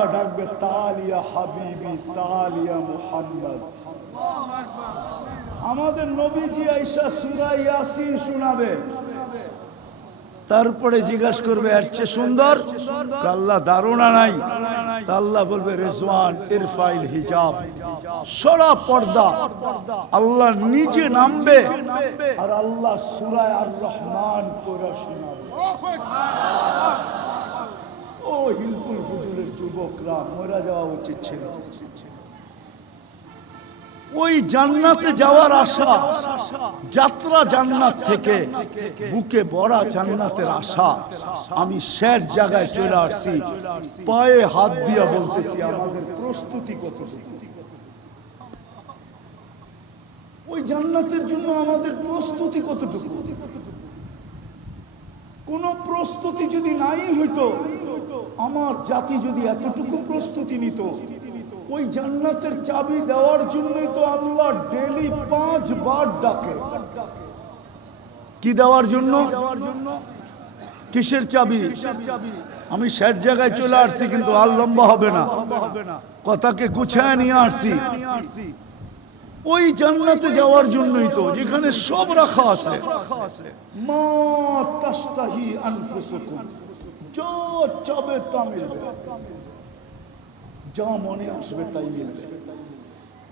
আল্লাহ ডাকবে, তালিয়া হাবিবি, তালিয়া মুহাম্মদ। আমাদের নবীজি আইসা সুরা ইয়াসিন শোনাবে। তারপরে জিজ্ঞাসা করবে, এর চেয়ে সুন্দর? আল্লাহ দারুণা নাই। আল্লাহ বলবে, রেজওয়ান ইরফাইল হিজাব। সরা পর্দা আল্লাহ নিজে নামবে আর আল্লাহ সুরায় আর রহমান করে শোনাবে। ও ফুজুলের যুবকরা, মরা যাওয়া উচিত ছিল। ওই জান্নাতে যাওয়ার আশা, যাত্রা জান্নাত থেকে, বুকে বড়া জান্নাতের আশা, আমি শের জায়গায় চলে আসছি, পায়ে হাত দিয়া বলতেছি, আমাদের প্রস্তুতি কত ওই জান্নাতের জন্য আমাদের প্রস্তুতি কতটুকু? কোন প্রস্তুতি যদি নাই হইতো আমার জাতি যদি এতটুকু প্রস্তুতি নিত, ওই জান্নাতের চাবি দেওয়ার জন্যই তো আল্লাহ ডেলি পাঁচ বার ডাকে। কি দেওয়ার জন্য? কিসের চাবি? আমি শেষ জায়গায় চলে আসছি কিন্তু আর লম্বা হবে না। কথাকে গুছায় নিয়ে আসছি। ওই জান্নাতে যাওয়ার জন্যই তো, যেখানে সব রাখা আছে। মা তাস্তাহি আনফুসুকুম। যা চাবে তা মিলবে। যা মনে আসবে তাই মিলবে।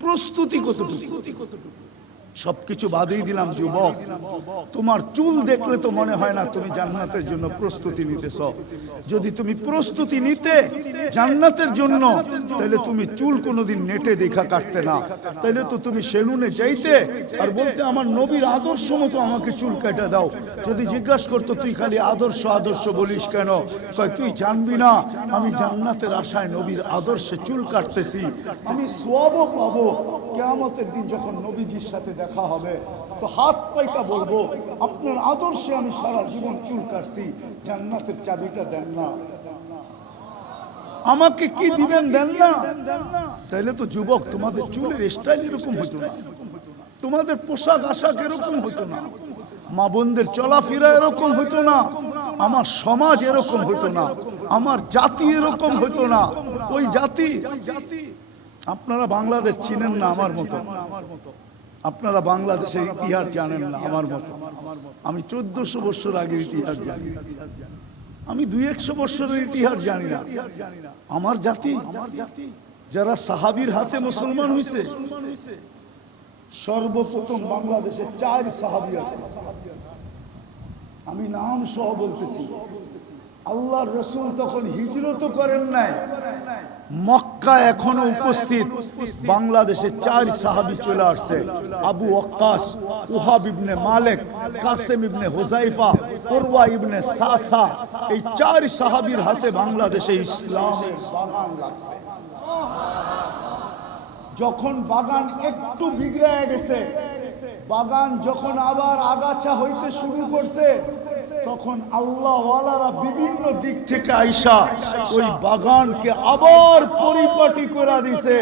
প্রস্তুতি কতটুকু? সবকিছু বাদেই দিলাম, যুবক। তোমার চুল দেখলে তো মনে হয় না তুমি জান্নাতের জন্য প্রস্তুতি নিতেছ। যদি তুমি প্রস্তুতি নিতে জান্নাতের জন্য, তাহলে তুমি চুল কোনোদিন নেটে দেখা কাটতে না। তাহলে তো তুমি সেলুনে যাইতে আর বলতে, আমার নবীর আদর্শ মতো আমাকে চুল কেটে দাও। যদি জিজ্ঞাসা করতো, তুই খালি আদর্শ আদর্শ বলিস কেন? কয়, তুই জানবি না, আমি জান্নাতের আশায় নবীর আদর্শে চুল কাটতেছি। আমি সোয়াবও পাবো কেয়ামতের দিন যখন নবীজির সাথে দেখা হবে, তো হাত পাইতা বলব, আপনার আদর্শে আমি সারা জীবন চুল কাটছি, জান্নাতের চাবিটা দেন না। আমাকে কি দিবেন দেন না? তাইলে তো যুবক, তোমাদের চুলের স্টাইল এরকম হতো না। তোমাদের পোশাক, আশাক এরকম হতো না। মা বোনদের চলাফেরা এরকম হতো না। আমার সমাজ এরকম হতো না। আমার জাতি এরকম হতো না। ওই জাতি জাতি আপনারা বাংলাদেশ চিনেন না আমার মতো। আপনারা বাংলাদেশের ইতিহাস জানেন না আমার মতো। আমি চোদ্দশো বছর আগের ইতিহাস জানি। আমি দুই একশো বছরের ইতিহাস জানি না। আমার জাতি, যারা সাহাবির হাতে মুসলমান হয়েছে সর্বপ্রথম বাংলাদেশে চার সাহাবি আছে। আমি নাম সহ বলতেছি। আল্লাহ রসুল তখন হিজরত করেন নাই। মক্কা এখনও উপস্থিত। বাংলাদেশে চার সাহাবি চলে আসছে। আবু ওয়াক্কাস, উহাব ইবনে মালিক, কাসেম ইবনে হুজাইফা উরওয়া ইবনে সাসা, এই চার সাহাবীর হাতে বাংলাদেশে লাগছে। যখন বাগান একটু বিগড়ে গেছে, বাগান যখন আবার আগাছা হইতে শুরু করছে তখন আল্লাহওয়ালারা বিভিন্ন দিক থেকে আইসা ওই বাগানকে আবার পরিপাটি করে দিছে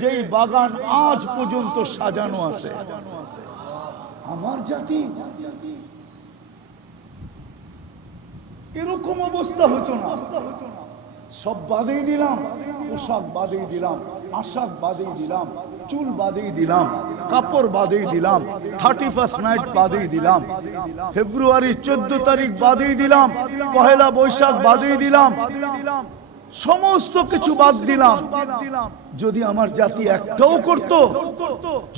যেই বাগান আজ পর্যন্ত সাজানো আছে। আমার জাতি এরকম অবস্থা হতো না। সব বাদেই দিলাম পোশাক বাদেই দিলাম আশাক বাদেই দিলাম চুল বাদেই দিলাম। কাপড় বাদেই দিলাম থার্টি ফার্স্ট নাইট বাদেই দিলাম, ফেব্রুয়ারি চোদ্দ তারিখ বাদেই দিলাম, পহেলা বৈশাখ বাদেই দিলাম, সমস্ত কিছু বাদ দিলাম। যদি আমার জাতি একটাও করত,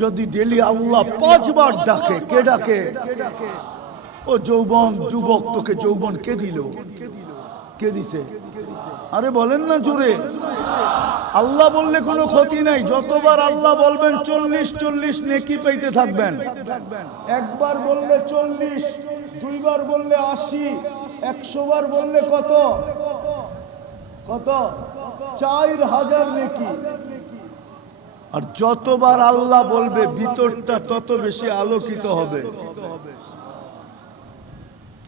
যদি ডেলি আল্লাহ পাঁচবার ডাকে, কে ডাকে? ও যৌবন, যুবক, তোকে যৌবন কে দিল? কে দিছে? আরে বলেন না জোরে। আল্লাহ বললে কোনো ক্ষতি নাই। যতবার আল্লাহ বলবেন চল্লিশ চল্লিশ নেকি পেতে থাকবেন। একবার বললে চল্লিশ, দুইবার বললে আশি একশো বার বললে কত? কত? চার হাজার নেকি। আর যতবার আল্লাহ বলবে, ভিতরটা তত বেশি আলোকিত হবে।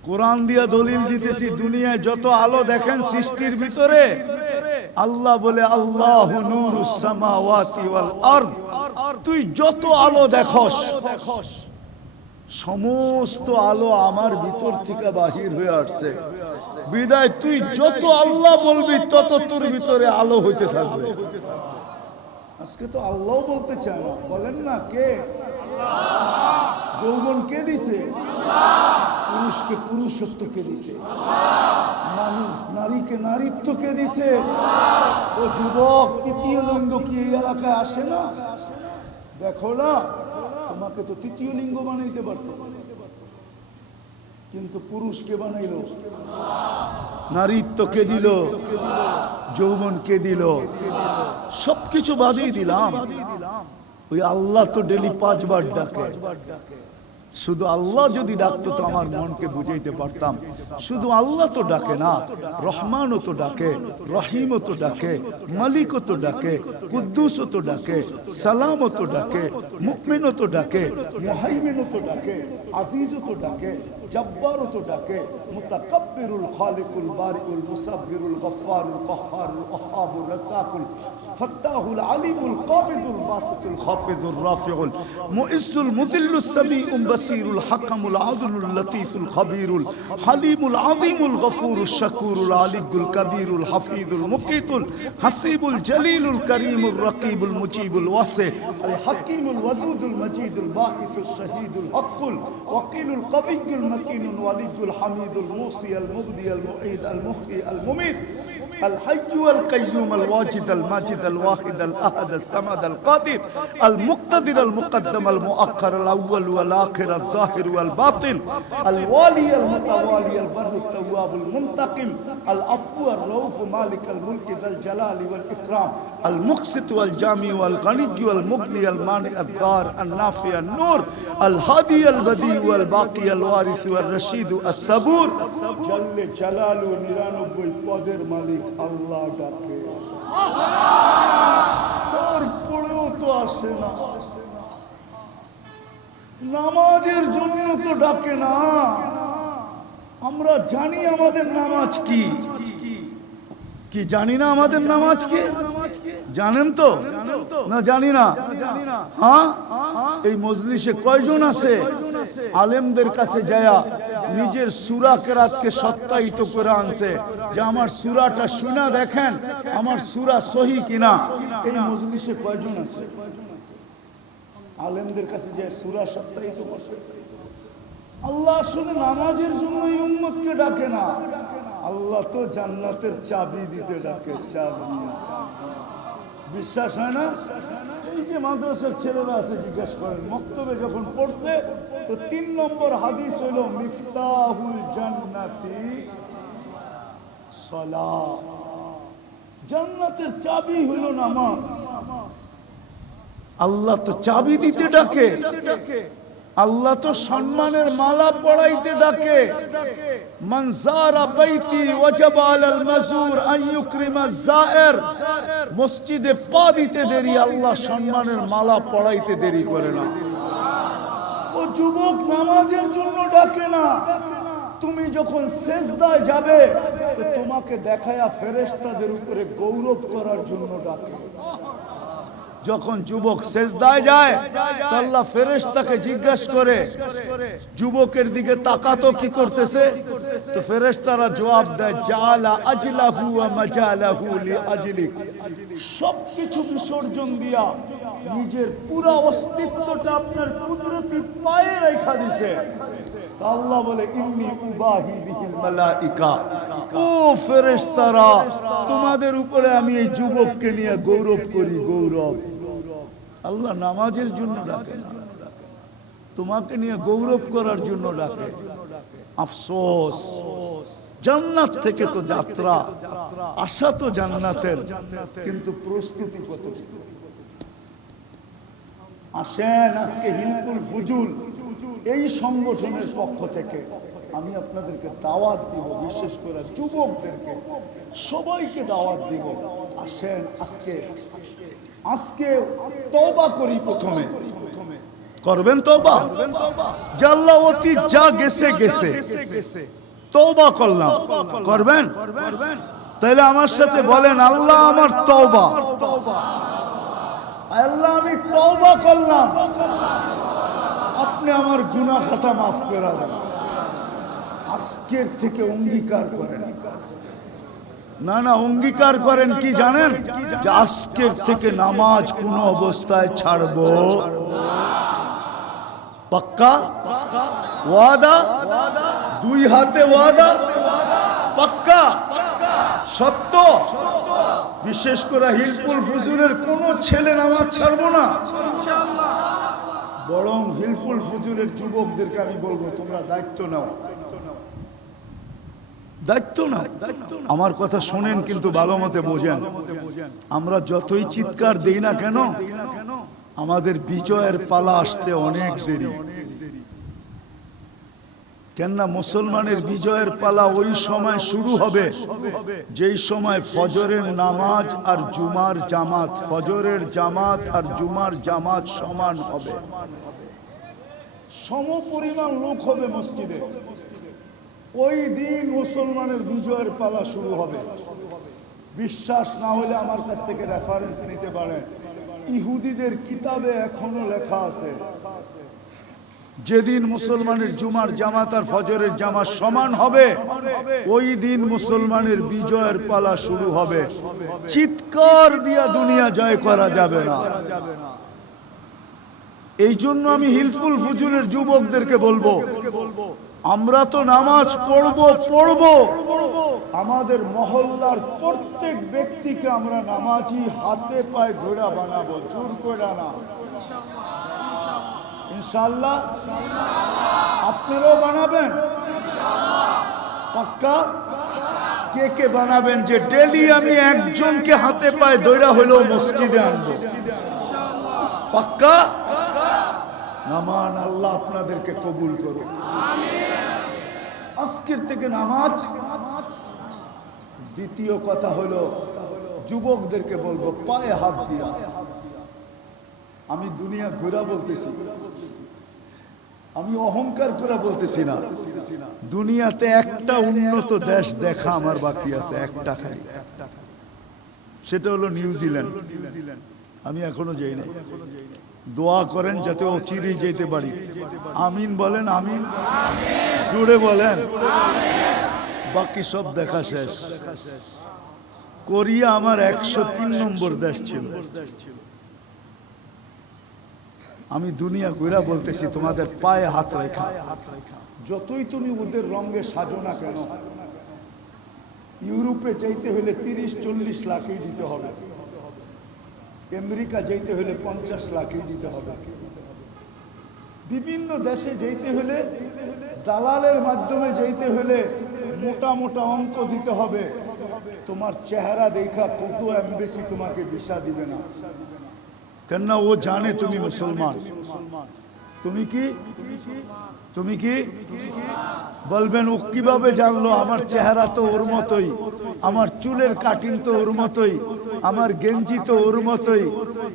কোরআন দিয়া দলিল দিতেছি, দুনিয়ায় যত আলো দেখেন সৃষ্টির ভিতরে, আল্লাহ বলে, আল্লাহ তুই যত আলো দেখস, সমস্ত আলো আমার ভিতর থেকে বাহির হয়ে আসছে। বিদায়, তুই যত আল্লাহ বলবি, তত তোর ভিতরে আলো হইতে থাকবে। আজকে তো আল্লাহ বলতে চায় না। বলেন না কে? যৌবন কে দিছে? পুরুষকে পুরুষত্ব কে দিছে? নারীকে নারীত্ব কে দিছে? ও যুবক, তৃতীয় লিঙ্গ কি এই এলাকায় আসে না? দেখো না, তোমাকে তো তৃতীয় লিঙ্গ বানাইতে পারতো। কিন্তু পুরুষকে বানাইলো? নারীত্ব কে দিল? যৌবন কে দিল? সবকিছু বাদিয়ে দিলাম। ওই আল্লাহ তো ডেলি পাঁচবার ডাকে। শুধু আল্লাহ যদি ডাকতো তো আমার মনকে বুঝাইতে পারতাম। শুধু আল্লাহ তো ডাকে না, রহমানও তো ডাকে, রহিমও তো ডাকে, মালিকও তো ডাকে, কুদ্দুসও তো ডাকে, সালামও তো ডাকে মুকমিনও তো ডাকে, মুহাইমিনও তো ডাকে, আজিজও তো ডাকে, জব্বারও তো ডাকে, মুতাকাব্বিরুল খালিকুল বারিকুল মুসাব্বিরুল গফফারুল কহ্হারুল ওহাবুর রাজ্জাকুল فتاه العليم القابض الباسط الخافض الرافع المؤس المذل السميع البصير الحكم العدل اللطيف الخبير الحليم العظيم الغفور الشكور العلي الكبير الحفيظ المقيت الحسيب الجليل الكريم الرقيب المجيب الواسع الحكيم الودود المجيد الباحث الشهيد الحق الوكيل القوي المكين الوليد الحميد الموصي المبدي المؤيد المخي المميت মুঈদ আল মুহয়ি আল মুমিত الحي القيوم الواجد الماجد الواحد الأحد الصمد القادر المقتدر المقدم المؤخر الأول والآخر الظاهر والباطن الوالي المتوالي البر التواب المنتقم العفو الرؤوف مالك الملك ذا الجلال والإكرام المقسط والجامع والغني والمغني المانع الدار النافع النور الهادي البديع والباقي الوارث والرشيد الصبور جل جلاله নিরানব্বই পদের মালিক আল্লাহ ডাকে। তারপরেও তো আসে না। নামাজের জন্য তো ডাকে না। আমরা জানি আমাদের নামাজ কি। কি জানি না আমাদের নামাজ কি? জানেন তো? না, জানি না। হ্যাঁ? এই মজলিসে কয়জন আছে? আলেমদের কাছে যায়া নিজের সুরা কেরাতকে সত্যায়িত করে আনছে। যে আমার সুরাটা শুনা দেখেন, আমার সুরা সহি কিনা। এই মজলিসে কয়জন আছে? আলেমদের কাছে যে সুরা সত্যায়িত করছে। আল্লাহ শুনে নামাজের জন্য উম্মতকে ডাকে না। আল্লাহ তো জান্নাতের চাবি দিতে ডাকে, চাবি। বিশ্বাস হয় না? এই যে মাদ্রাসার ছেলেরা আছে, জিজ্ঞেস করেন, মক্তবে যখন পড়ছে, তো তিন নম্বর হাদিস হইল, মিফতাহুল জান্নাতি সলা। জান্নাতের চাবি হইল নামাজ। আল্লাহ তো চাবি দিতে ডাকে। আল্লাহ তো সম্মানের মালা পড়াইতে ডাকে। মনজারা বাইতি ওয়াজাব আলাল মাজুর আন জায়ের। মসজিদে পা দিতে দেরি, আল্লাহ সম্মানের মালা পড়াইতে দেরি করে না। ও যুবক নামাজের জন্য ডাকে না। তুমি যখন সেজদায় যাবে তোমাকে দেখায়া ফেরেশতাদের উপরে গৌরব করার জন্য ডাকে। যখন যুবক সেজদায় যায় আল্লাহ ফেরেশতাকে জিজ্ঞাসা করে, যুবকের দিকে তাকাতো কি করতেছে? তো ফেরেশতারা জবাব দেয়, জালা আজলাহু ওয়া মাজালাহু লিআজলিক সবকিছু বিসর্জন দিয়া নিজের পুরো অস্তিত্বটা আপনার কুদরতি পায়ে রেখা দিছে। আল্লাহ বলে, ইন্নি উবাহি বিহিল মালাইকা। ও ফেরেশতারা, তোমাদের উপরে আমি এই যুবককে নিয়ে গৌরব করি, গৌরব। আল্লাহ নামাজের জন্য ডাকে না। তোমাকে নিয়ে গৌরব করার জন্য ডাকে। আফসোস। জান্নাত থেকে তো যাত্রা। আশা তো জান্নাতের। কিন্তু প্রস্তুতি কত? আসেন আজকে হিলফুল ফুজুল এই সংগঠনের পক্ষ থেকে আমি আপনাদেরকে দাওয়াত দিব, বিশেষ করে যুবকদেরকে। সবাইকে দাওয়াত দিব। আসেন আজকে আজকে তওবা করি প্রথমে। করবেন তওবা? জাল্লা অতি যা গেছে গেছে। তওবা করলাম। করবেন? তাহলে আমার সাথে বলেন, আল্লাহ আমার তওবা। আল্লাহ, আমি তওবা করলাম। আপনি আমার গুনা খাতা মাফ করে দেন। আজকের থেকে অঙ্গীকার করেন। না না অঙ্গীকার করেন, কি জানেন? আজকের থেকে নামাজ কোন অবস্থায় ছাড়বো। পাক্কা? ওয়াদা? দুই হাতে ওয়াদা? পাক্কা? সত্য? বিশেষ করে হিলপুল ফুজুরের কোন ছেলে নামাজ ছাড়বো না। বরং হিলফুল ফুজুরের যুবকদেরকে আমি বলব, তোমরা দায়িত্ব নাও। দায়িত্ব না। আমার কথা শোনেন কিন্তু ভালো মতে বোঝেন। আমরা যতই চিৎকার দেই না কেন, আমাদের বিজয়ের পালা আসতে অনেক দেরি। কেননা মুসলমানের বিজয়ের পালা ওই সময় শুরু হবে, যেই সময় ফজরের নামাজ আর জুমার জামাত, ফজরের জামাত আর জুমার জামাত সমান হবে। সম পরিমাণ লোক হবে মসজিদে। ওই দিন মুসলমানের বিজয়ের পালা শুরু হবে। বিশ্বাস না হলে আমার কাছ থেকে রেফারেন্স নিতে পারেন ইহুদিদের কিতাবে এখনও লেখা আছে, যেদিন মুসলমানের জুমার জামাত আর ফজরের জামাত সমান হবে, ওই দিন মুসলমানের বিজয়ের পালা শুরু হবে। চিৎকার দিয়া দুনিয়া জয় করা যাবে না। এই জন্য আমি হিলফুল ফুজুরের যুবকদেরকে বলব আমরা তো নামাজ পড়ব পড়ব। আমাদের মহল্লার প্রত্যেক ব্যক্তিকে আমরা নামাজি হাতে পায়ে ঘোড়া বানাবো, জোর করে না। ইনশাল্লাহ আপনারাও বানাবেন? পাক্কা? কে কে বানাবেন? যে ডেলি আমি একজনকে হাতে পায়ে দৈরা হলেও মসজিদে আনব। পাক্কা? নামান আল্লাহ আপনাদেরকে কবুল করুন আজকের থেকে নামাজ। দ্বিতীয় কথা হলো, যুবকদেরকে বলব, পায়ে হাত দিয়া। আমি দুনিয়া ঘোরা বলতেছি। আমি অহংকার করে বলতেছি না। দুনিয়াতে একটা উন্নত দেশ দেখা আমার বাকি আছে, একটা সেটা হলো নিউজিল্যান্ড। আমি এখনও যাই না দোয়া করেন যাতে ও চিরি যেতে পারি। আমিন বলেন, আমিন। জুড়ে বলেন। বাকি সব দেখা শেষ। কোরিয়া আমার একশো তিন নম্বর দেশ ছিল। আমি দুনিয়া ঘুরা বলতেছি, তোমাদের পায়ে হাত রেখা। যতই তুমি ওদের রঙে সাজো না কেন, ইউরোপে যাইতে হলে তিরিশ, চল্লিশ লাখই দিতে হবে। আমেরিকা যেতে হলে পঞ্চাশ লাখই দিতে হবে। বিভিন্ন দেশে যেতে হলে দালালের মাধ্যমে যেতে হলে মোটা মোটা অঙ্ক দিতে হবে। তোমার চেহারা দেখা কত এমবেসি তোমাকে ভিসা দিবে না। কেননা ও জানে তুমি মুসলমান। তুমি কি? তুমি কি? বলবেন ও কীভাবে জানলো? আমার চেহারা তো ওর মতোই, আমার চুলের কাটিং তো ওর মতোই, আমার গেঞ্জি তো ওর মতোই,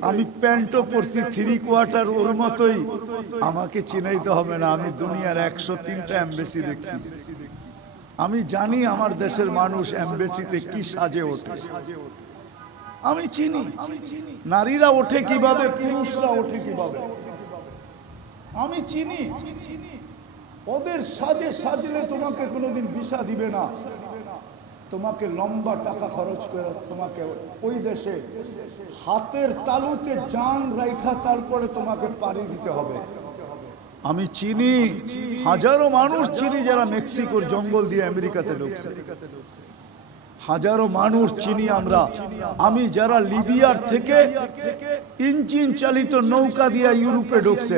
আমি প্যান্টও পরছি থ্রি কোয়ার্টার ওর মতোই। আমাকে চিনাইতে হবে না, আমি দুনিয়ার একশো তিনটা এমবেসি দেখছি। আমি জানি আমার দেশের মানুষ এমবেসিতে কি সাজে ওঠে। আমি চিনি। নারীরা ওঠে কীভাবে, পুরুষরা ওঠে কীভাবে? আমি চিনি। ওদের সাজে সাজলে তোমাকে কোনোদিন ভিসা দিবে না। তোমাকে লম্বা টাকা খরচ করে তোমাকে ওই দেশে হাতের তালুতে জান রাইখা তারপরে তোমাকে পাড়ি দিতে হবে। আমি চিনি, হাজারো মানুষ চিনি যারা মেক্সিকোর জঙ্গল দিয়ে আমেরিকাতে ঢুকছে। হাজারো মানুষ চিনি আমরা। আমি যারা লিবিয়ার থেকে ইঞ্জিন চালিত নৌকা দিয়ে ইউরোপে ঢুকছে।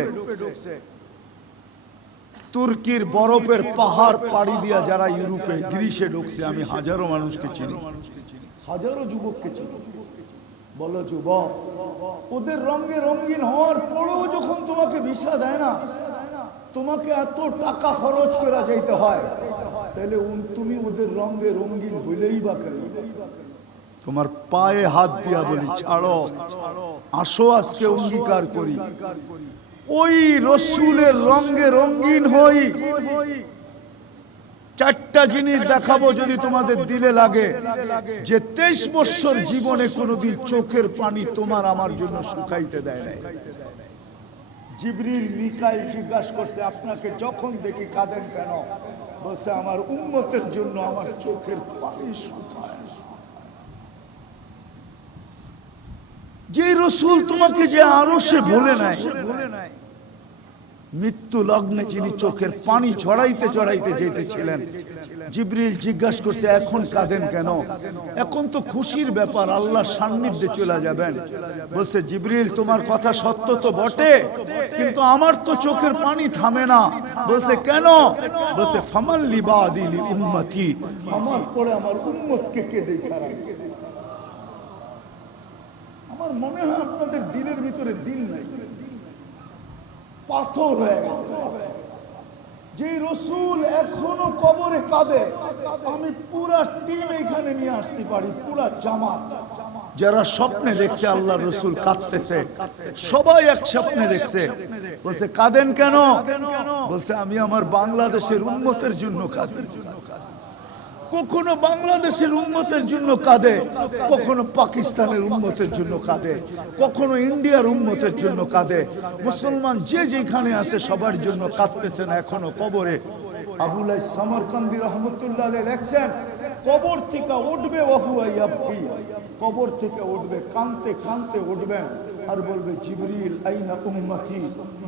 তুর্কির বরফের পাহাড় পাড়ি দিয়া যারা ইউরোপে, গ্রিসে ঢুকছে, আমি হাজারো মানুষকে চিনি। হাজারো যুবককে চিনি। বলো, যুবক, ওদের রঙে রঙিন হওয়ার পরেও যখন তোমাকে ভিসা দেয় না, তোমাকে এত টাকা খরচ করে যাইতে হয়, তাহলে তুমি ওদের রঙে রঙিন হইলেই বা কেন? তোমার পায়ে হাত দিয়া বলি, ছাড়ো, আসো আজকে অঙ্গীকার করি। ওই রসুলের রঙে রঙিন হই। চারটা জিনিস দেখাবো যদি তোমাদের দিলে লাগে। যে তেইশ বছর জীবনে কোনোদিন চোখের পানি তোমার আমার জন্য শুকাইতে দেয় নাই। জিবরিল জিজ্ঞাসা করছে, আপনাকে যখন দেখি কাঁদেন কেন? বলছে, আমার উন্মতের জন্য আমার চোখের পানি শুকায়। যে রসুল তোমাকে যে আরও সে বলে নাই, মৃত্যু লগ্নে যিনি চোখের পানি ছড়াইতে ছড়াইতে যেতেছিলেন, জিবরিল জিজ্ঞাসা করছে, এখন কাঁদেন কেন? এখন তো খুশির ব্যাপার, আল্লাহর সান্নিধ্যে চলে যাবেন। বলছে, জিবরিল, তোমার কথা সত্য তো বটে, কিন্তু আমার তো চোখের পানি থামে না। বলছে, কেন? বলছে, ফামাল লিবাদিলি উম্মতি, আমার পরে আমার উম্মতকে কে দেখা আমার মনে হয় আপনাদের দিলের ভিতরে দিল নাই। পাথর হয়ে গেছে। যে রসুল এখনও কবরে কাঁদে, আমি পুরা টিম এখানে নিয়ে আসতে পারি, পুরা জামাত। যারা স্বপ্নে দেখছে আল্লাহ রসুল কাঁদতেছে, সবাই এক স্বপ্নে দেখছে। বলছে, কাঁদেন কেন? বলছে, আমি আমার বাংলাদেশের উন্মতের জন্য কাঁদি। কখনো বাংলাদেশের উন্মতের জন্য কাঁদে, কখনো পাকিস্তানের উন্মতের জন্য কাঁদে, কখনো ইন্ডিয়ার উন্মতের জন্য কাঁদে। মুসলমান যে যেখানে আছে সবার জন্য কাঁদতেছেন এখনও কবরে। আবুলাই সামরকান্দি রহমতুল্লাহ লেখছেন, কবর থেকে উঠবে আব্বি কবর থেকে উঠবে কানতে কানতে উঠবেন। আর বলবে, জিবরিল, আইনা উম্মতি?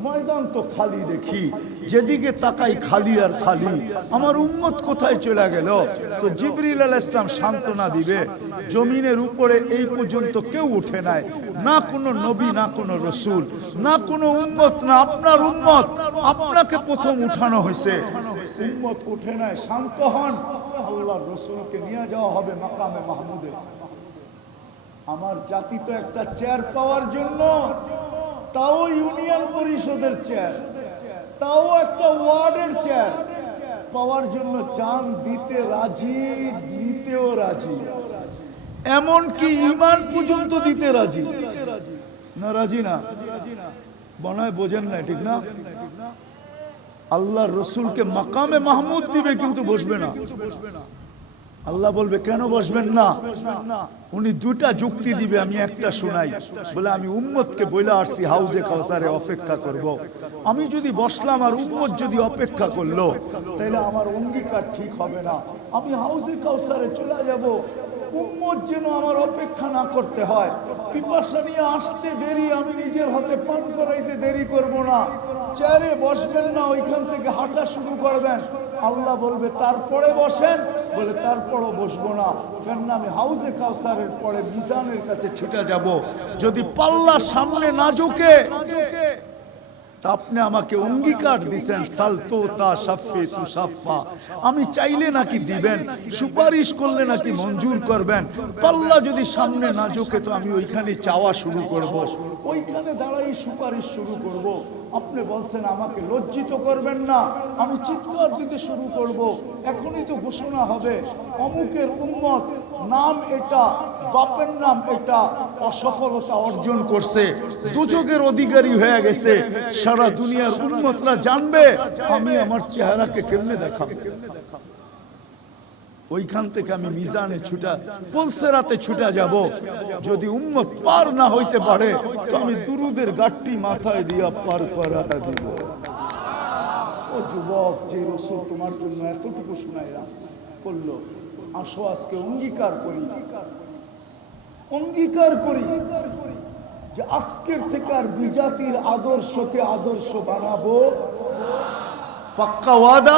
ময়দান তো খালি দেখি। যেদিকে তাকাই খালি আর খালি। আমার উম্মত কোথায় চলে গেল? তো জিবরিল আল ইসলাম সান্ত্বনা দিবে, জমিনের উপরে এই পর্যন্ত কেউ উঠে নাই। না কোনো নবী, না কোনো রসুল, না কোনো উম্মত, না আপনার উম্মত। আপনাকে প্রথম উঠানো হয়েছে। উম্মত উঠে নাই, শান্ত হন। আল্লাহ রসুলকে নিয়ে যাওয়া হবে মাকামে মাহমুদে। আমার জাতি তো একটা চেয়ার পাওয়ার জন্য, তাও ইউনিয়ন পরিষদের চেয়ার তাও একটা ওয়ার্ডের চেয়ার পাওয়ার জন্য চান দিতে রাজি দিতেও রাজি। এমন কি ইমান পর্যন্ত দিতে রাজি। না রাজি না? বনায় বোঝেন না ঠিক না? আল্লাহ রসুলকে মাকামে মাহমুদ দিবে কিন্তু বসবে না। আল্লাহ বলবে, কেন বসবেন না? উনি দুটা যুক্তি দিবে, আমি একটা শোনাই। বলে, আমি উম্মতকে বইলা আসছি, হাউজে কাউসারে অপেক্ষা করব। আমি যদি বসলাম আর উম্মত যদি অপেক্ষা করল তাহলে আমার অঙ্গীকার ঠিক হবে না। আমি হাউজে কাউসারে চলে যাব। উম্মত যেন আমার অপেক্ষা না করতে হয়। পিপাসা নিয়ে আসতে দেরি, আমি নিজের হাতে পান করাইতে দেরি করব না। চেয়ারে বসবেন না, ওইখান থেকে হাঁটা শুরু করবেন। আল্লাহ বলবে, তারপরে বসেন। বলে, তারপরও বসবো না। কেন আমি হাউজে কাউসারের পরে মিজানের কাছে ছুটে যাব। যদি পাল্লা সামনে না ঝুঁকে আপনি আমাকে অঙ্গীকার দিছেন, সালতো তা সাফে তু সাফা আমি চাইলে নাকি দিবেন, সুপারিশ করলে নাকি মঞ্জুর করবেন পাল্লা যদি সামনে না ঝোঁকে তো আমি ওইখানে চাওয়া শুরু করব। ওইখানে দাঁড়াই সুপারিশ শুরু করব। আপনি বলছেন আমাকে লজ্জিত করবেন না, আমি চিৎকার দিতে শুরু করব। এখনই তো ঘোষণা হবে, অমুকের উন্মত নাম এটা, বাপের নাম এটা অসফলতা অর্জন করছে। দুচকের অধিকারী হয়ে গেছে। সারা দুনিয়ার উন্মতরা জানবে, আমি আমার চেহারাকে কেমনে দেখাবো? ওইখান থেকে আমি মিজানে ছুটা, পলসেরাতে ছুটা যাব। যদি উম্মত পার না হইতে পারে, তো আমি দুরুদের গাঠটি মাথায় দিয়া পার করা দিব। ও যুবক, যে রসুল তোমার জন্য এতটুকু শোনাইলাম করল আসো আজকে অঙ্গীকার করি। অঙ্গীকার করি যে আজকের থেকে আর বিজাতির আদর্শকে আদর্শ বানাবো। পাক্কা ওয়াদা?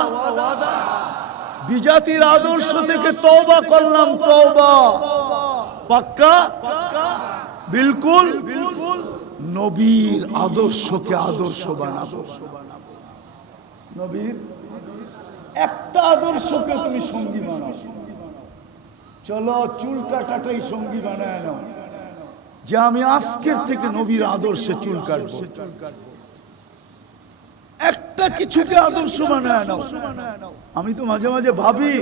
বিজাতির আদর্শ থেকে তওবা করলাম তওবা। পাক্কা? বিলকুল বিলকুল? নবীর আদর্শকে আদর্শ বানাবো। নবীর একটা আদর্শকে তুমি সঙ্গী বানাও। চলো চুল কাটাটাই সঙ্গী বানায় নাও। যে আমি আজকের থেকে নবীর আদর্শে চুল কাটবো। একটা কিছুকে আদর্শ বানায় নাও। আমি তো মাঝে মাঝে ভাবি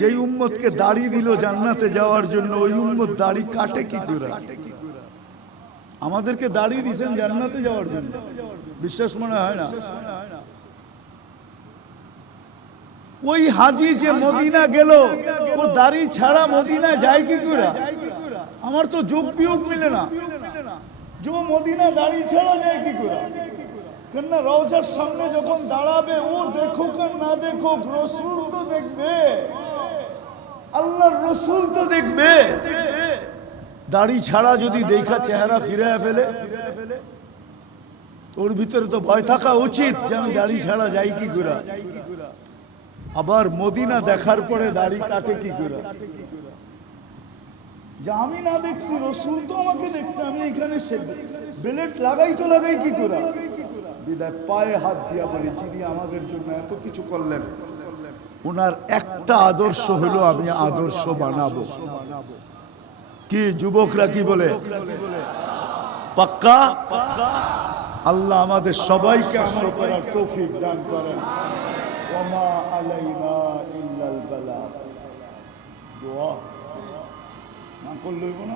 যে উম্মতকে দাড়ি দিল জান্নাতে যাওয়ার জন্য, ওই উম্মত দাড়ি কাটে কি করে? আমাদেরকে দাড়ি দিছেন জান্নাতে যাওয়ার জন্য। বিশ্বাস মনে হয় না? ওই হাজি যে মদিনা গেল, ও দাড়ি ছাড়া মদিনা যায় কি করে? আমার তো যোগ বিয়োগ মিলে না। দাড়ি ছাড়া যদি দেখা চেহারা ফিরে ফেলে, ওর ভিতরে তো ভয় থাকা উচিত যে আমি দাড়ি ছাড়া যাই কি করে? আবার মদিনা দেখার পরে দাড়ি কাটে কি করে? আমি না দেখছি, রসুল তো আমাকে দেখছে, আমি এখানে বেলেট লাগাই তো লাগাই কি করে? বিদায় পায়ে হাত দিয়া বলি, যিনি আমাদের জন্য এত কিছু করলেন ওনার একটা আদর্শ হলো আমি আদর্শ বানাবো। কি, যুবকরা কি বলে? পাক্কা? আল্লাহ আমাদের সবাইকে আমল করার তৌফিক দান করেন। وما علينا إلا البلاغ. دعاء. من كل يقول